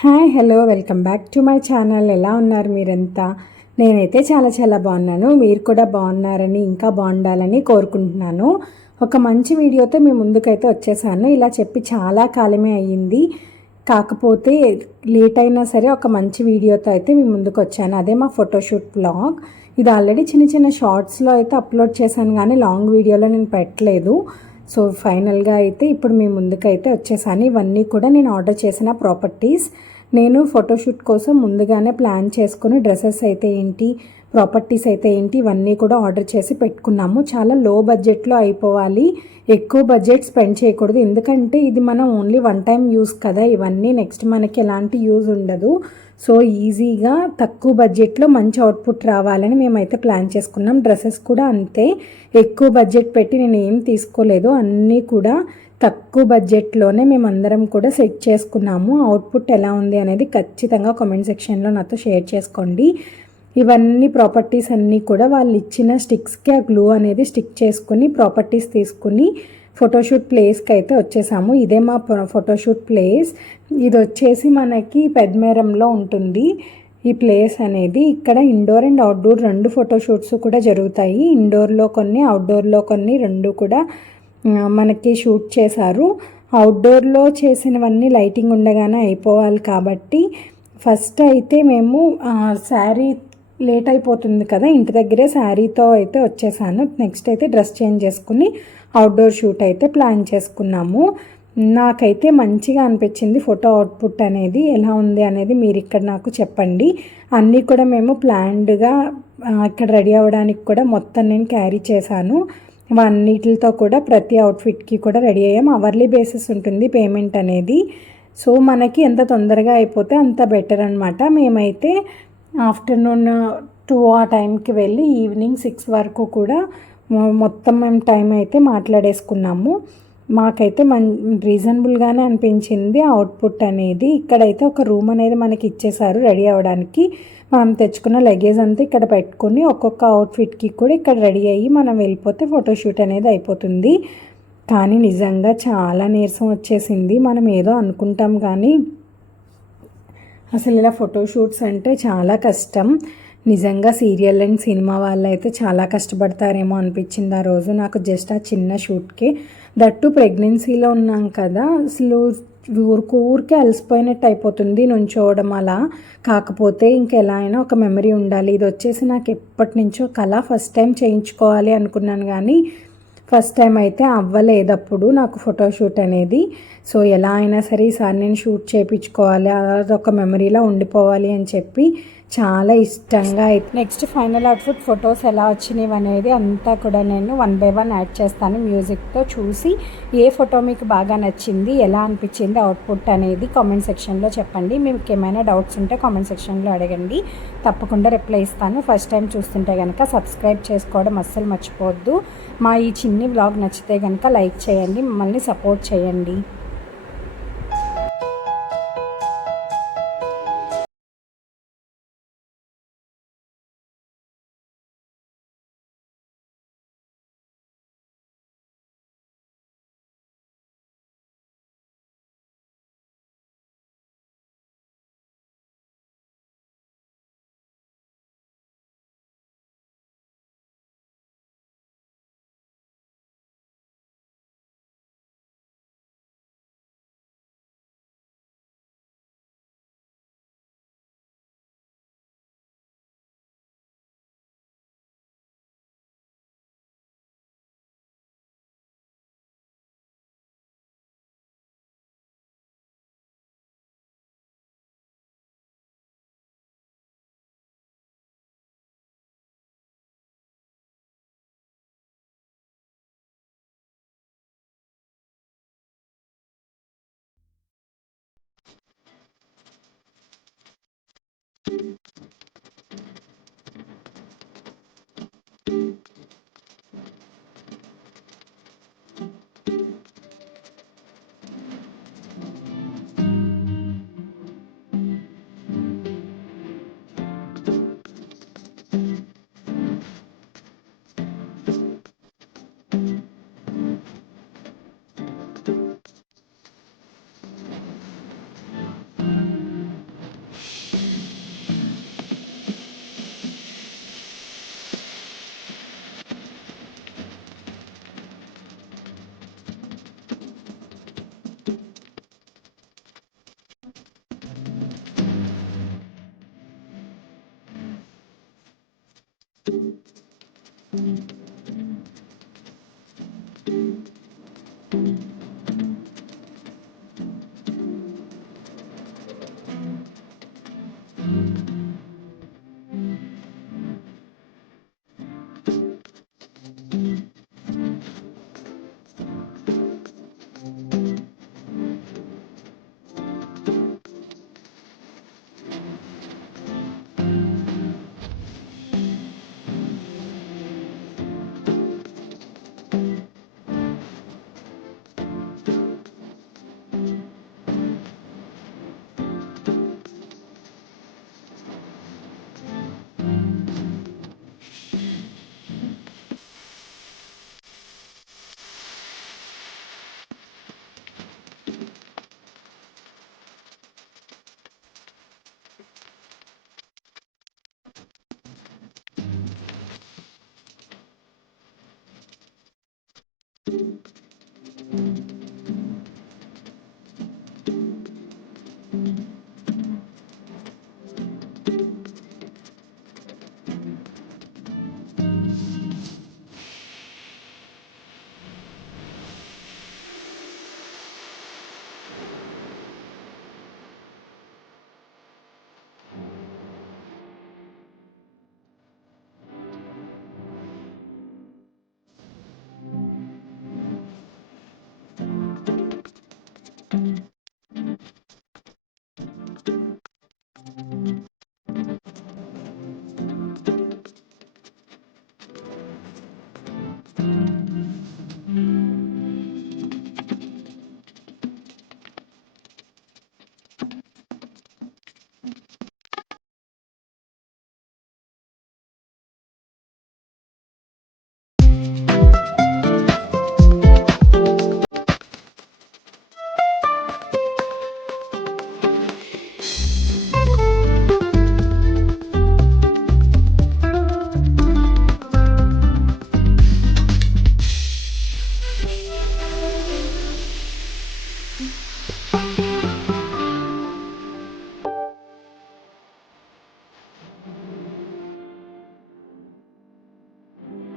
Hi hello welcome back to my channel. ఎలా ఉన్నారు మీరంతా? నేనైతే చాలా బాగున్నాను. మీరు కూడా బాగున్నారని ఇంకా బాగుండాలని కోరుకుంటున్నాను. ఒక మంచి వీడియోతో మీ ముందుకైతే వచ్చేసాను. ఇలా చెప్పి చాలా కాలమే అయ్యింది, కాకపోతే లేట్ అయినా సరే ఒక మంచి వీడియోతో అయితే మీ ముందుకు వచ్చాను. అదే మా ఫోటోషూట్ బ్లాగ్. ఇది ఆల్రెడీ చిన్న షార్ట్స్లో అయితే అప్లోడ్ చేశాను, కానీ లాంగ్ వీడియోలో నేను పెట్టలేదు. సో ఫైనల్గా అయితే ఇప్పుడు మీ ముందుకైతే వచ్చేసాను. ఇవన్నీ కూడా నేను ఆర్డర్ చేసిన ప్రాపర్టీస్. నేను ఫోటోషూట్ కోసం ముందుగానే ప్లాన్ చేసుకుని డ్రెస్సెస్ అయితే ఏంటి, ప్రాపర్టీస్ అయితే ఏంటి, ఇవన్నీ కూడా ఆర్డర్ చేసి పెట్టుకున్నాము. చాలా లో బడ్జెట్లో అయిపోవాలి, ఎక్కువ బడ్జెట్ స్పెండ్ చేయకూడదు. ఎందుకంటే ఇది మనం ఓన్లీ వన్ టైం యూస్ కదా, ఇవన్నీ నెక్స్ట్ మనకి ఎలాంటి యూజ్ ఉండదు. సో ఈజీగా తక్కువ బడ్జెట్లో మంచి అవుట్పుట్ రావాలని మేమైతే ప్లాన్ చేసుకున్నాం. డ్రెస్సెస్ కూడా అంతే, ఎక్కువ బడ్జెట్ పెట్టి నేను ఏం తీసుకోలేదు, అన్నీ కూడా తక్కువ బడ్జెట్లోనే మేమందరం కూడా సెట్ చేసుకున్నాము. అవుట్పుట్ ఎలా ఉంది అనేది ఖచ్చితంగా కామెంట్ సెక్షన్లో నాతో షేర్ చేసుకోండి. ఇవన్నీ ప్రాపర్టీస్ అన్నీ కూడా వాళ్ళు ఇచ్చిన స్టిక్స్కి ఆ గ్లూ అనేది స్టిక్ చేసుకుని ప్రాపర్టీస్ తీసుకుని ఫోటోషూట్ ప్లేస్కి అయితే వచ్చేసాము. ఇదే మా ఫోటోషూట్ ప్లేస్. ఇది వచ్చేసి మనకి పెద్మేరంలో ఉంటుంది ఈ ప్లేస్ అనేది. ఇక్కడ ఇండోర్ అండ్ అవుట్డోర్ రెండు ఫోటోషూట్స్ కూడా జరుగుతాయి. ఇండోర్లో కొన్ని, అవుట్డోర్లో కొన్ని, రెండు కూడా మనకి షూట్ చేశారు. అవుట్డోర్లో చేసినవన్నీ లైటింగ్ ఉండగానే అయిపోవాలి కాబట్టి ఫస్ట్ అయితే మేము శారీ లేట్ అయిపోతుంది కదా, ఇంటి దగ్గరే శారీతో అయితే వచ్చేసాను. నెక్స్ట్ అయితే డ్రెస్ చేంజ్ చేసుకుని అవుట్డోర్ షూట్ అయితే ప్లాన్ చేసుకున్నాము. నాకైతే మంచిగా అనిపించింది ఫోటో అవుట్పుట్ అనేది. ఎలా ఉంది అనేది మీరు ఇక్కడ నాకు చెప్పండి. అన్నీ కూడా మేము ప్లాన్డ్గా ఇక్కడ రెడీ అవ్వడానికి కూడా మొత్తం నేను క్యారీ చేశాను. అన్నిటితో కూడా ప్రతి అవుట్ఫిట్కి కూడా రెడీ అయ్యాం. అవర్లీ బేసిస్ ఉంటుంది పేమెంట్ అనేది. సో మనకి ఎంత తొందరగా అయిపోతే అంత బెటర్ అనమాట. మేమైతే ఆఫ్టర్నూన్ 2 ఆ టైంకి వెళ్ళి ఈవినింగ్ 6 వరకు కూడా మొత్తం మేము టైం అయితే మాట్లాడేసుకున్నాము. మాకైతే రీజనబుల్గానే అనిపించింది అవుట్పుట్ అనేది. ఇక్కడైతే ఒక రూమ్ అనేది మనకి ఇచ్చేసారు రెడీ అవ్వడానికి. మనం తెచ్చుకున్న లగేజ్ అంతా ఇక్కడ పెట్టుకుని ఒక్కొక్క అవుట్ఫిట్కి కూడా ఇక్కడ రెడీ అయ్యి మనం వెళ్ళిపోతే ఫోటోషూట్ అనేది అయిపోతుంది. కానీ నిజంగా చాలా నీరసం వచ్చేసింది. మనం ఏదో అనుకుంటాం కానీ అసలు ఇలా ఫోటోషూట్స్ అంటే చాలా కష్టం. నిజంగా సీరియల్ అండ్ సినిమా వాళ్ళు అయితే చాలా కష్టపడతారేమో అనిపించింది ఆ రోజు నాకు. జస్ట్ ఆ చిన్న షూట్కే, దట్టు ప్రెగ్నెన్సీలో ఉన్నాం కదా, అసలు ఊరికే అలసిపోయినట్టు అయిపోతుంది నుంచోవడం అలా. కాకపోతే ఇంకెలా అయినా ఒక మెమరీ ఉండాలి. ఇది వచ్చేసి నాకు ఎప్పటి నుంచో కళ, ఫస్ట్ టైం చేయించుకోవాలి అనుకున్నాను కానీ ఫస్ట్ టైం అయితే అవ్వలేదప్పుడు నాకు ఫోటోషూట్ అనేది. సో ఎలా అయినా సరే ఈసారి నేను షూట్ చేయించుకోవాలి, అదొక మెమరీలా ఉండిపోవాలి అని చెప్పి చాలా ఇష్టంగా అయితే నెక్స్ట్ ఫైనల్ అవుట్ఫిట్ ఫొటోస్ ఎలా వచ్చినాయి అనేది అంతా కూడా నేను 1 by 1 యాడ్ చేస్తాను మ్యూజిక్తో. చూసి ఏ ఫోటో మీకు బాగా నచ్చింది, ఎలా అనిపించింది అవుట్పుట్ అనేది కామెంట్ సెక్షన్లో చెప్పండి. మీకు ఏమైనా డౌట్స్ ఉంటే కామెంట్ సెక్షన్లో అడగండి, తప్పకుండా రిప్లై ఇస్తాను. ఫస్ట్ టైం చూస్తుంటే కనుక సబ్స్క్రైబ్ చేసుకోవడం అస్సలు మర్చిపోవద్దు. మా ఈ చిన్ని వ్లాగ్ నచ్చితే కనుక లైక్ చేయండి, మమ్మల్ని సపోర్ట్ చేయండి.